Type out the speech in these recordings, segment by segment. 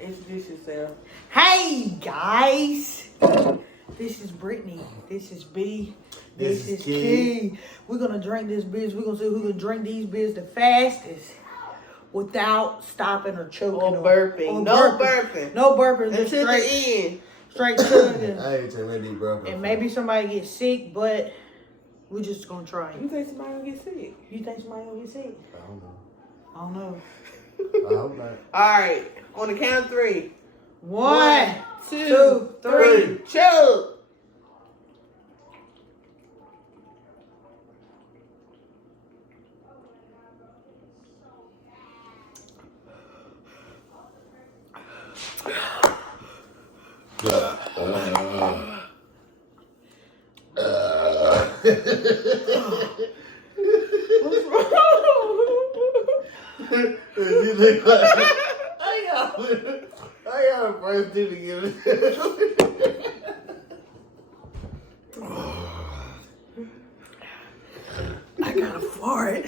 Introduce yourself. Hey guys, this is Brittany. This is B. This is Key. We're gonna drink this bitch. We're gonna see who can drink these bitch the fastest without stopping or choking Or burping. No burping. No burping. Just Until the end. Straight chugging. I ain't taking any burping. And maybe somebody gets sick, but we're just gonna try it. You think somebody gonna get sick? You think somebody gonna get sick? I don't know. I don't know. I hope not. Alright, on the count of 3. 1, 2, 3. Chug! You look like I got a first thing to give it. I gotta fart.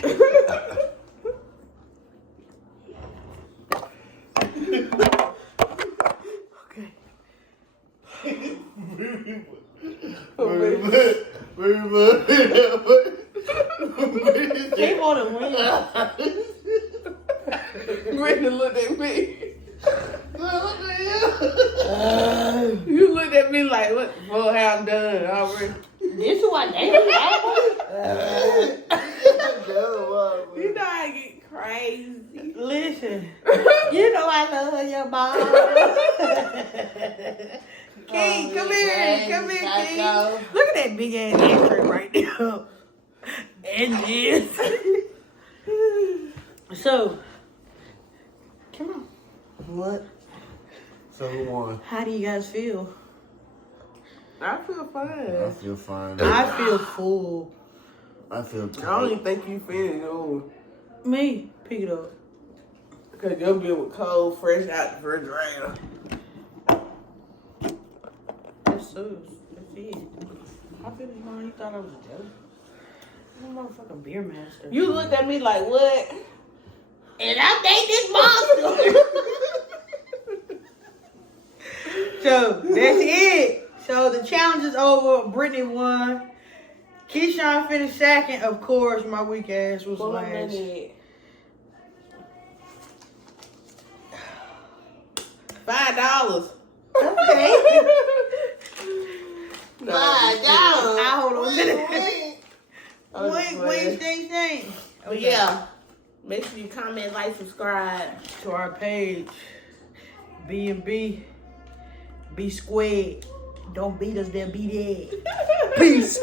Okay. They wanna win. Brandon looked at me. You looked at me like, what the fuck have I done already? This is what they do. You know I get crazy. Listen, you know I love your mom. King, come here, King. Look at that big ass X-ray right there. And this. So, come on. What? So who won? How do you guys feel? I feel fine. I feel fine. I feel full. I feel I don't tight. even think you feel no. Me, pick it up. Because your bill was cold, fresh out the refrigerator. That's sus. That's it. I feel like you thought I was a joke. I'm a motherfucking beer master. You looked at me like, what? And I made this monster. So that's it. So the challenge is over. Brittany won. Keyshawn finished second. Of course, my weak ass was last. $5. Okay. $5. I hold on to that. Wait, stay. But yeah, make sure you comment, like, subscribe To our page, B&B, be squared. Don't beat us, they'll be dead. Peace.